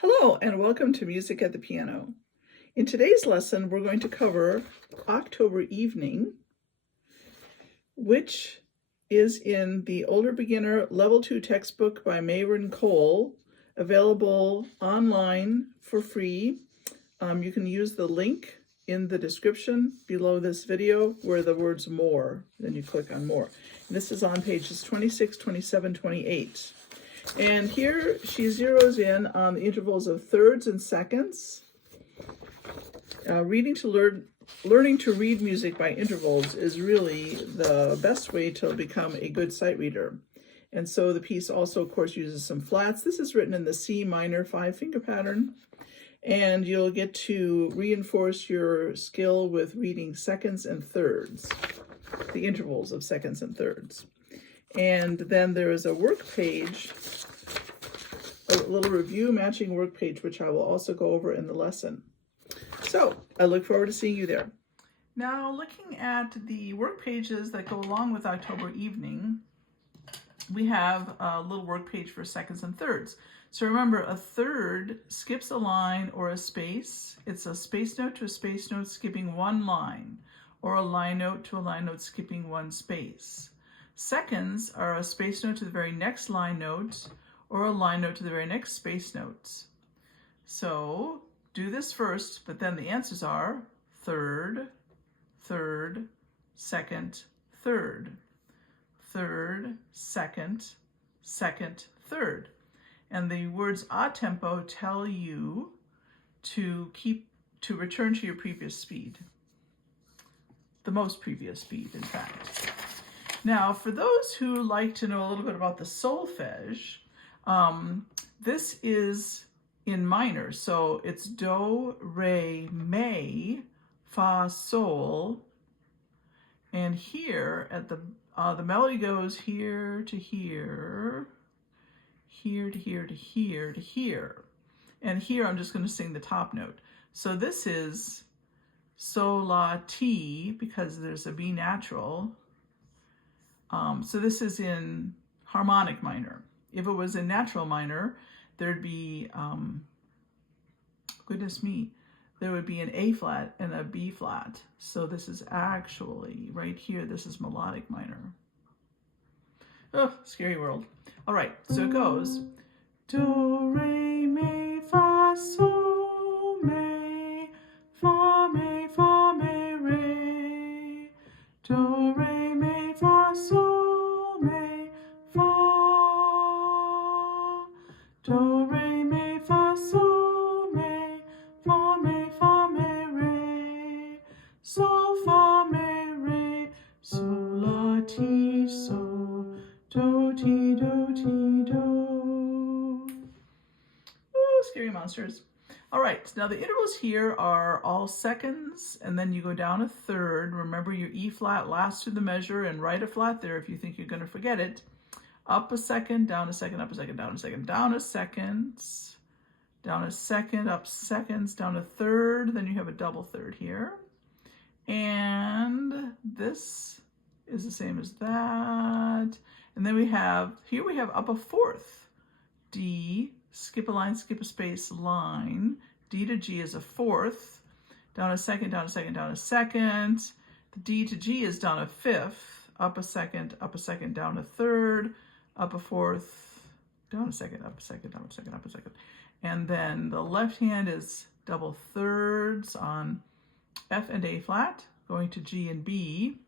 Hello and welcome to Music at the Piano. In today's lesson, we're going to cover October Evening, which is in the Older Beginner Level 2 textbook by Mayron, available online for free. You can use the link in the description below this video where the words more, then you click on more. And this is on pages 26, 27, 28. And here she zeroes in on the intervals of thirds and seconds. Learning to read music by intervals is really the best way to become a good sight reader. And so the piece also, of course, uses some flats. This is written in the C minor 5-finger pattern. And you'll get to reinforce your skill with reading seconds and thirds, the intervals of seconds and thirds. And then there is a work page, a little review matching work page, which I will also go over in the lesson. So I look forward to seeing you there. Now, looking at the work pages that go along with October Evening, we have a little work page for seconds and thirds. So remember, a third skips a line or a space. It's a space note to a space note skipping one line, or a line note to a line note skipping one space. Seconds are a space note to the very next line note, or a line note to the very next space notes. So do this first, but then the answers are third, third, second, third, third, second, second, third. And the words a tempo tell you to return to your previous speed, the most previous speed, in fact. Now, for those who like to know a little bit about the solfege, this is in minor, so it's do, re, mi, fa, sol, and here at the melody goes here to here, here to here to here to here, and here I'm just going to sing the top note. So this is sol, la, ti, because there's a B natural. So this is in harmonic minor. If it was in natural minor, there'd be, goodness me, there would be an A flat and a B flat. So this is actually, right here, this is melodic minor. Oh, scary world. All right, so it goes do, re, mi, fa, sol, mi, fa, mi, re, do, re, mi, fa, sol, mi, fa, do, re, mi, fa, sol, mi, fa, mi, re, sol, fa, mi, re, sol, la, ti, sol, do, ti, do, ti, do. Ooh, scary monsters. All right, now the intervals here are all seconds, and then you go down a third. Remember, your E flat last through the measure, and write a flat there if you think you're going to forget it. Up a second, down a second, up a second, down a second, down a second, down a second, up seconds, down a third. Then you have a double third here. And this is the same as that. And then we have up a fourth. D, skip a line, skip a space, line. D to G is a fourth. Down a second, down a second, down a second. The D to G is down a fifth. Up a second, down a third. Up a fourth, down a second, up a second, down a second, up a second. And then the left hand is double thirds on F and A flat, going to G and B.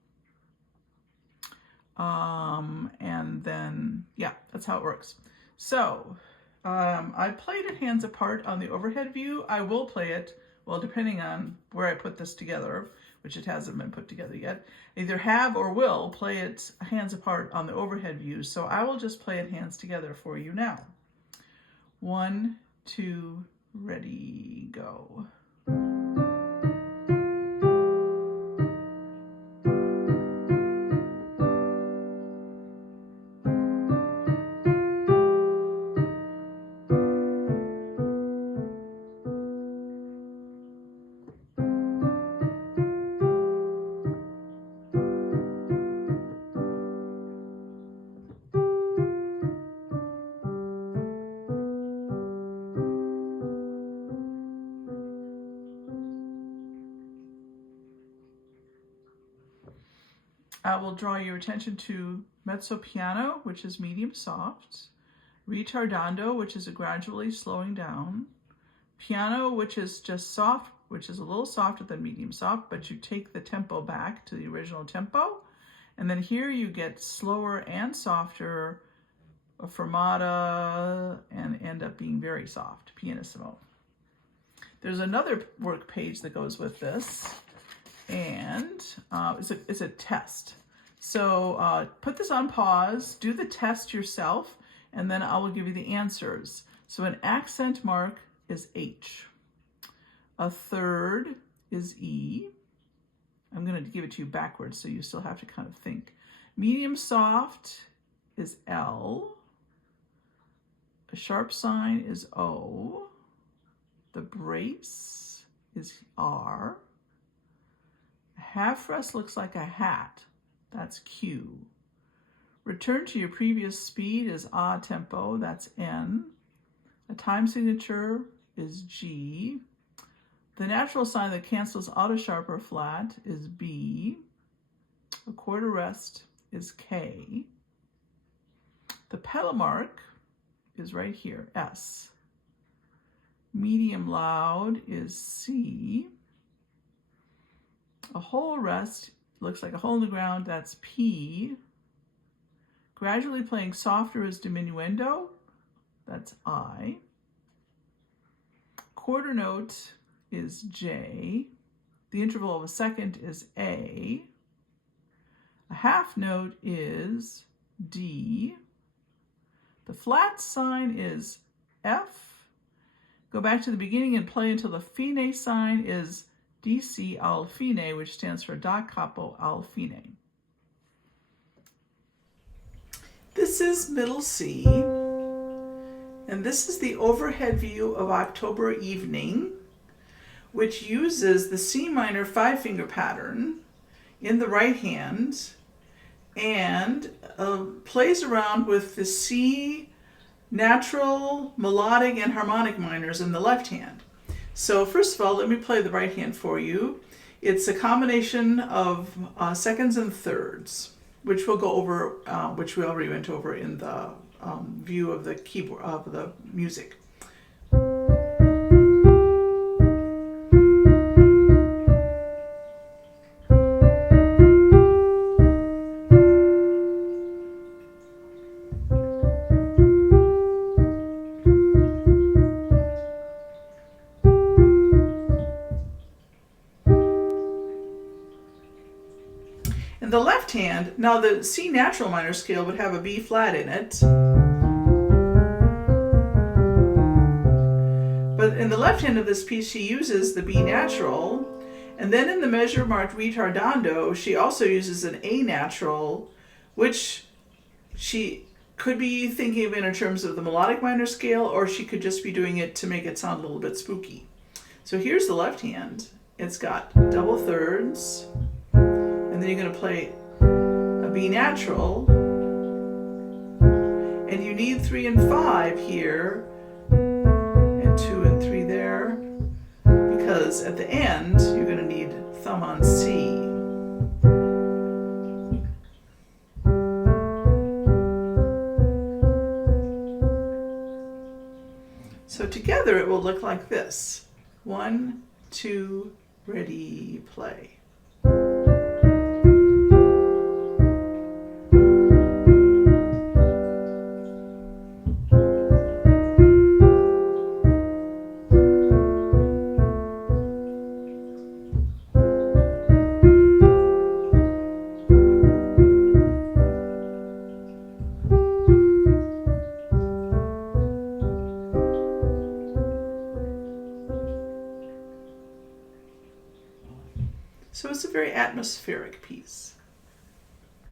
And then, yeah, that's how it works. So I played it hands apart on the overhead view. I will play it, well, depending on where I put this together, which it hasn't been put together yet. Either have or will play it hands apart on the overhead view. So I will just play it hands together for you now. 1, 2, ready, go. I will draw your attention to mezzo piano, which is medium soft, ritardando, which is a gradually slowing down, piano, which is just soft, which is a little softer than medium soft, but you take the tempo back to the original tempo. And then here you get slower and softer, a fermata, and end up being very soft, pianissimo. There's another work page that goes with this, and it's a test. So put this on pause, do the test yourself, and then I will give you the answers. So an accent mark is H. A third is E. I'm going to give it to you backwards, so you still have to kind of think. Medium soft is L. A sharp sign is O. The brace is R. A half rest looks like a hat. That's Q. Return to your previous speed is A tempo. That's N. A time signature is G. The natural sign that cancels auto sharp or flat is B. A quarter rest is K. The pedal mark is right here, S. Medium loud is C. A whole rest looks like a hole in the ground, that's P. Gradually playing softer is diminuendo, that's I. Quarter note is J. The interval of a second is A. A half note is D. The flat sign is F. Go back to the beginning and play until the fine sign is DC al fine, which stands for da capo al fine. This is middle C, and this is the overhead view of October Evening, which uses the C minor 5-finger pattern in the right hand and plays around with the C natural, melodic, and harmonic minors in the left hand. So first of all, let me play the right hand for you. It's a combination of seconds and thirds, which we'll go over, which we already went over in the view of the keyboard of the music. In the left hand, now the C natural minor scale would have a B flat in it. But in the left hand of this piece, she uses the B natural. And then in the measure marked ritardando, she also uses an A natural, which she could be thinking of in terms of the melodic minor scale, or she could just be doing it to make it sound a little bit spooky. So here's the left hand. It's got double thirds. And then you're going to play a B natural, and you need 3 and 5 here, and 2 and 3 there, because at the end you're going to need thumb on C. So together it will look like this. 1, 2, ready, play. So it's a very atmospheric piece.